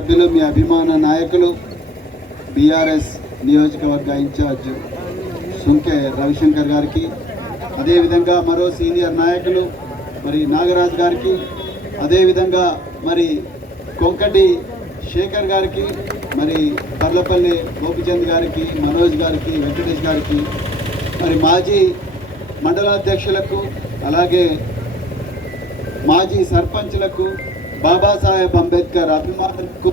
సభ్యులు, మీ అభిమాన నాయకులు, బీఆర్ఎస్ నియోజకవర్గ ఇన్ఛార్జ్ సుంకే రవిశంకర్ గారికి, అదేవిధంగా మరో సీనియర్ నాయకులు మరి నాగరాజ్ గారికి, అదేవిధంగా మరి కొంకటి శేఖర్ గారికి, మరి పర్లపల్లి గోపిచంద్ గారికి, మనోజ్ గారికి, వెంకటేష్ గారికి, మరి మాజీ మండలాధ్యక్షులకు, అలాగే మాజీ సర్పంచ్లకు, బాబాసాహెబ్ అంబేద్కర్ అభిమానులకు,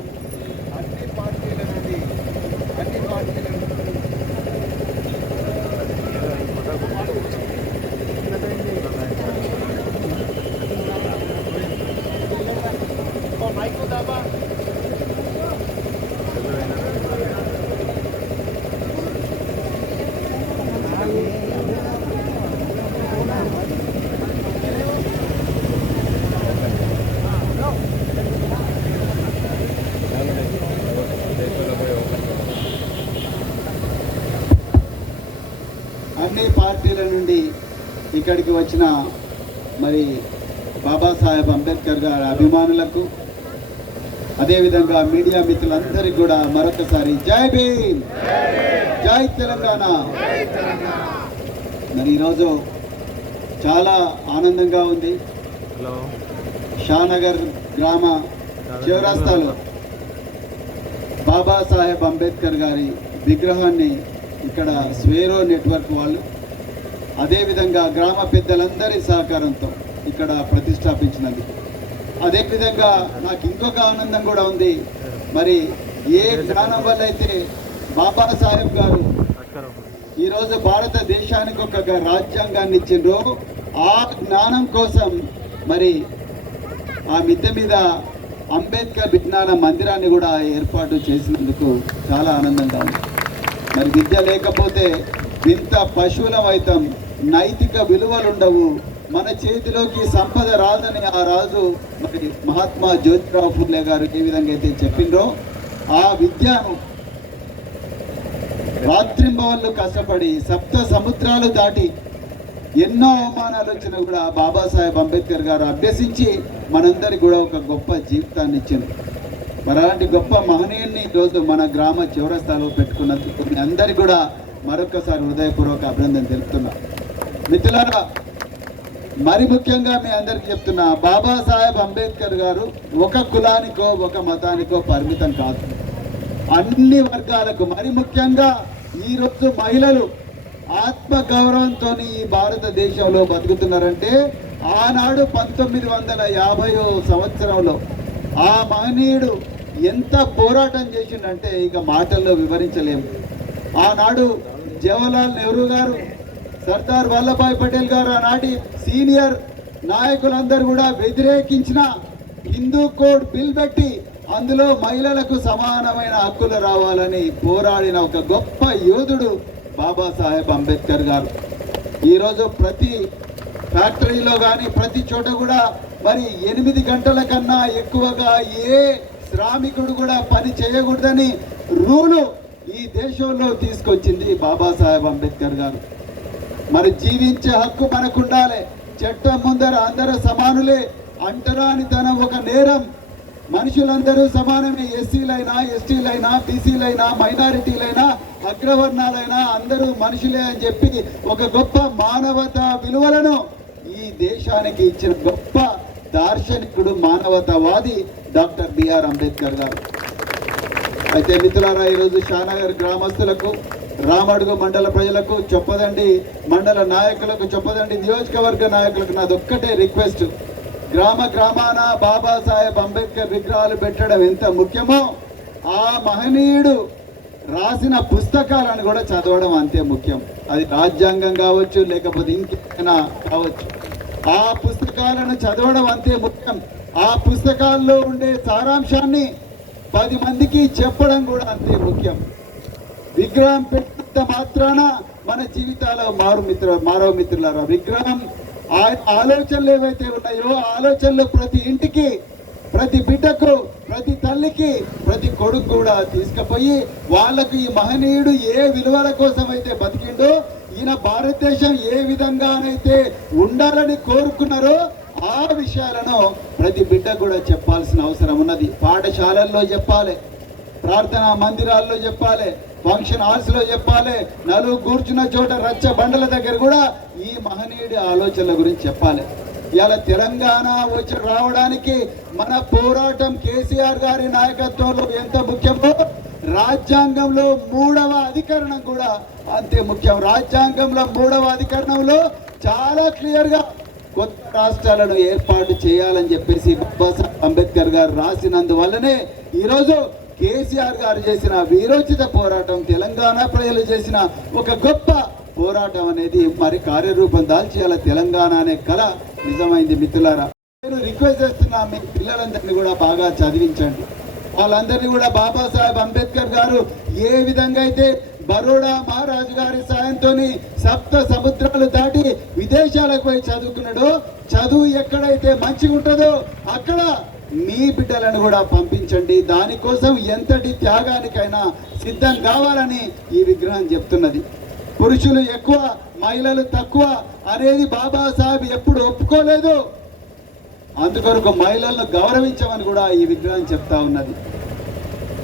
అన్ని పార్టీల నుండి ఇక్కడికి వచ్చిన మరి బాబాసాహెబ్ అంబేద్కర్ గారి అభిమానులకు, అదేవిధంగా మీడియా మిత్రులందరికీ కూడా మరొకసారి జై భీమ్, జై తెలంగాణ. మరి ఈరోజు చాలా ఆనందంగా ఉంది. షానగర్ గ్రామ చౌరస్తాలో బాబాసాహెబ్ అంబేద్కర్ గారి విగ్రహాన్ని ఇక్కడ స్వేరో నెట్వర్క్ వాళ్ళు, అదేవిధంగా గ్రామ పెద్దలందరి సహకారంతో ఇక్కడ ప్రతిష్టాపించినందుకు, అదేవిధంగా నాకు ఇంకొక ఆనందం కూడా ఉంది. మరి ఏ జ్ఞానం వల్ల అయితే బాబాసాహెబ్ గారు ఈరోజు భారతదేశానికి ఒక రాజ్యాంగాన్ని ఇచ్చిండ్రో, ఆ జ్ఞానం కోసం మరి ఆ మిద్దె మీద అంబేద్కర్ విజ్ఞాన మందిరాన్ని కూడా ఏర్పాటు చేసినందుకు చాలా ఆనందంగా ఉంది. మరి విద్య లేకపోతే వింత పశువులం అవుతాం, నైతిక విలువలు ఉండవు, మన చేతిలోకి సంపద రాదని ఆ రాజు మరి మహాత్మా జ్యోతిరావు ఫులే గారు ఏ విధంగా అయితే చెప్పిండ్రో, ఆ విద్యను రాత్రింబవళ్ళు కష్టపడి సప్త సముద్రాలు దాటి ఎన్నో అవమానాలు వచ్చినా కూడా బాబాసాహెబ్ అంబేద్కర్ గారు అభ్యసించి మనందరికీ కూడా ఒక గొప్ప జీవితాన్ని ఇచ్చింది. మరి అలాంటి గొప్ప మహనీయుని ఈరోజు మన గ్రామ చౌరస్తాలో పెట్టుకున్నందుకు మీ అందరికీ కూడా మరొకసారి హృదయపూర్వక అభినందన తెలుపుతున్నా. మిత్రులారా, మరి ముఖ్యంగా మీ అందరికీ చెప్తున్నా, బాబాసాహెబ్ అంబేద్కర్ గారు ఒక కులానికో ఒక మతానికో పరిమితం కాదు, అన్ని వర్గాలకు, మరి ముఖ్యంగా ఈరోజు మహిళలు ఆత్మగౌరవంతో ఈ భారతదేశంలో బతుకుతున్నారంటే ఆనాడు 1950వ సంవత్సరంలో ఆ మహనీయుడు ఎంత పోరాటం చేసిండంటే ఇక మాటల్లో వివరించలేము. ఆనాడు జవహర్లాల్ నెహ్రూ గారు, సర్దార్ వల్లభాయ్ పటేల్ గారు, ఆనాటి సీనియర్ నాయకులందరూ కూడా వ్యతిరేకించిన హిందూ కోడ్ బిల్ పెట్టి అందులో మహిళలకు సమానమైన హక్కులు రావాలని పోరాడిన ఒక గొప్ప యోధుడు బాబాసాహెబ్ అంబేద్కర్ గారు. ఈరోజు ప్రతి ఫ్యాక్టరీలో కానీ ప్రతి చోట కూడా మరి 8 గంటల కన్నా ఎక్కువగా ఏ శ్రామికుడు కూడా పని చేయకూడదని రూలు ఈ దేశంలో తీసుకొచ్చింది బాబాసాహెబ్ అంబేద్కర్ గారు. మరి జీవించే హక్కు మనకు ఉండాలి, చట్టం ముందర అందరూ సమానులే, అంటరానితనం ఒక నేరం, మనుషులందరూ సమానమే, ఎస్సీలైనా ఎస్టీలైనా బీసీలైనా మైనారిటీలైనా అగ్రవర్ణాలైనా అందరూ మనుషులే అని చెప్పి ఒక గొప్ప మానవతా విలువలను ఈ దేశానికి ఇచ్చిన గొప్ప దార్శనికుడు, మానవతావాది డాక్టర్ బిఆర్ అంబేద్కర్ గారు. అయితే మిత్రులారా, ఈరోజు షానగర్ గ్రామస్తులకు, రామడుగు మండల ప్రజలకు, చొప్పదండి మండల నాయకులకు, చొప్పదండి నియోజకవర్గ నాయకులకు నాదొక్కటే రిక్వెస్ట్, గ్రామ గ్రామాన బాబాసాహెబ్ అంబేద్కర్ విగ్రహాలు పెట్టడం ఎంత ముఖ్యమో ఆ మహనీయుడు రాసిన పుస్తకాలను కూడా చదవడం అంతే ముఖ్యం. అది రాజ్యాంగం కావచ్చు, లేకపోతే ఇంకేమైనా కావచ్చు, ఆ పుస్తకాలను చదవడం అంతే ముఖ్యం. ఆ పుస్తకాల్లో ఉండే సారాంశాన్ని 10 మందికి చెప్పడం కూడా అంతే ముఖ్యం. విగ్రహం పెట్టినంత మాత్రాన మన జీవితాలు మారో మిత్రులారా. విగ్రహం ఆలోచనలు ఏవైతే ఉన్నాయో ఆలోచనలు ప్రతి ఇంటికి, ప్రతి బిడ్డకు, ప్రతి తల్లికి, ప్రతి కొడుకు కూడా తీసుకుపోయి వాళ్ళకు ఈ మహనీయుడు ఏ విలువల కోసం అయితే బతికిండో, ఈయన భారతదేశం ఏ విధంగానైతే ఉండాలని కోరుకున్నారో ఆ విషయాలను ప్రతి బిడ్డ కూడా చెప్పాల్సిన అవసరం ఉన్నది. పాఠశాలల్లో చెప్పాలి, ప్రార్థనా మందిరాల్లో చెప్పాలి, ఫంక్షన్ హాల్స్లో చెప్పాలి, నలుగురు కూర్చున్న చోట రచ్చ బండల దగ్గర కూడా ఈ మహనీయుడి ఆలోచనల గురించి చెప్పాలి. ఇలా తెలంగాణ వచ్చి రావడానికి మన పోరాటం కేసీఆర్ గారి నాయకత్వంలో ఎంత ముఖ్యమో రాజ్యాంగంలో 3వ అధికరణం కూడా అంతే ముఖ్యం. రాజ్యాంగంలో 3వ అధికరణంలో చాలా క్లియర్గా కొత్త రాష్ట్రాలను ఏర్పాటు చేయాలని చెప్పేసి బాబాసాహెబ్ అంబేద్కర్ గారు రాసినందువల్లనే ఈరోజు కేసీఆర్ గారు చేసిన వీరోచిత పోరాటం, తెలంగాణ ప్రజలు చేసిన ఒక గొప్ప పోరాటం అనేది మరి కార్యరూపం దాల్చేయాల. తెలంగాణ అనే కళ నిజమైంది. మిత్రులారా, నేను రిక్వెస్ట్ చేస్తున్నా, మీ పిల్లలందరినీ కూడా బాగా చదివించండి. వాళ్ళందరినీ కూడా బాబాసాహెబ్ అంబేద్కర్ గారు ఏ విధంగా అయితే బరోడా మహారాజు గారి సాయంతో సప్త సముద్రాలు దాటి విదేశాలకు పోయి చదువుకున్నాడో, చదువు ఎక్కడైతే మంచిగా ఉంటుందో అక్కడ మీ బిడ్డలను కూడా పంపించండి. దానికోసం ఎంతటి త్యాగానికైనా సిద్ధం కావాలని ఈ విగ్రహం చెప్తున్నది. పురుషులు ఎక్కువ, మహిళలు తక్కువ అనేది బాబాసాహెబ్ ఎప్పుడు ఒప్పుకోలేదు. అందుకొరకు మహిళలను గౌరవించమని కూడా ఈ విగ్రహం చెప్తా ఉన్నది.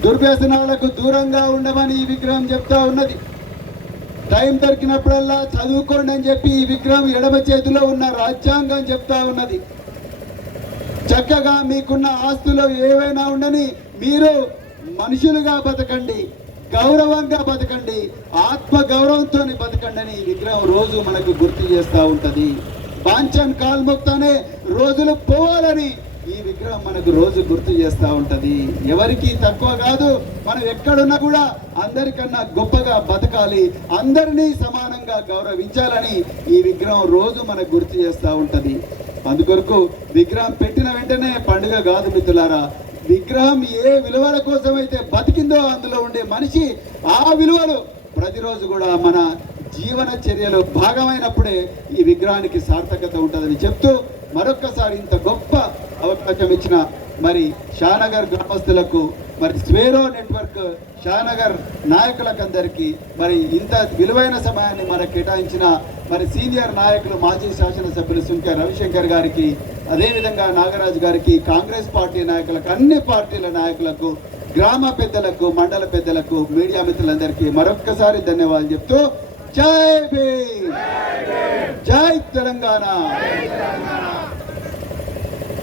దుర్వ్యసనాలకు దూరంగా ఉండమని ఈ విగ్రహం చెప్తా ఉన్నది. టైం దొరికినప్పుడల్లా చదువుకోండి అని చెప్పి ఈ విగ్రహం ఎడమ చేతిలో ఉన్న రాజ్యాంగం చెప్తా ఉన్నది. చక్కగా మీకున్న ఆస్తులు ఏవైనా ఉండని మీరు మనుషులుగా బతకండి, గౌరవంగా బతకండి, ఆత్మ గౌరవంతో బతకండి అని ఈ విగ్రహం రోజు మనకు గుర్తు చేస్తూ ఉంటుంది. బాంఛన్ కాల్ముక్త అనే రోజులు పోవాలని ఈ విగ్రహం మనకు రోజు గుర్తు చేస్తూ ఉంటుంది. ఎవరికి తక్కువ కాదు, మనం ఎక్కడున్నా కూడా అందరికన్నా గొప్పగా బతకాలి, అందరినీ సమానంగా గౌరవించాలని ఈ విగ్రహం రోజు మనకు గుర్తు చేస్తూ ఉంటుంది. అందుకొరకు విగ్రహం పెట్టిన వెంటనే పండుగ కాదు మిత్రులారా. విగ్రహం ఏ విలువల కోసం అయితే బతికిందో అందులో ఉండే మనిషి ఆ విలువలు ప్రతిరోజు కూడా మన జీవన చర్యలో భాగమైనప్పుడే ఈ విగ్రహానికి సార్థకత ఉంటుందని చెప్తూ మరొక్కసారి ఇంత గొప్ప అవకాశం ఇచ్చిన మరి షానగర్ గ్రామస్తులకు, మరి స్వేరో నెట్వర్క్ షానగర్ నాయకులకందరికీ, మరి ఇంత విలువైన సమయాన్ని మనకు కేటాయించిన మరి సీనియర్ నాయకులు మాజీ శాసనసభ్యులు సుంకె రవిశంకర్ గారికి, అదేవిధంగా నాగరాజు గారికి, కాంగ్రెస్ పార్టీ నాయకులకు, అన్ని పార్టీల నాయకులకు, గ్రామ పెద్దలకు, మండల పెద్దలకు, మీడియా మిత్రులందరికీ మరొక్కసారి ధన్యవాదాలు చెప్తూ జై భీమ్, జై తెలంగాణ.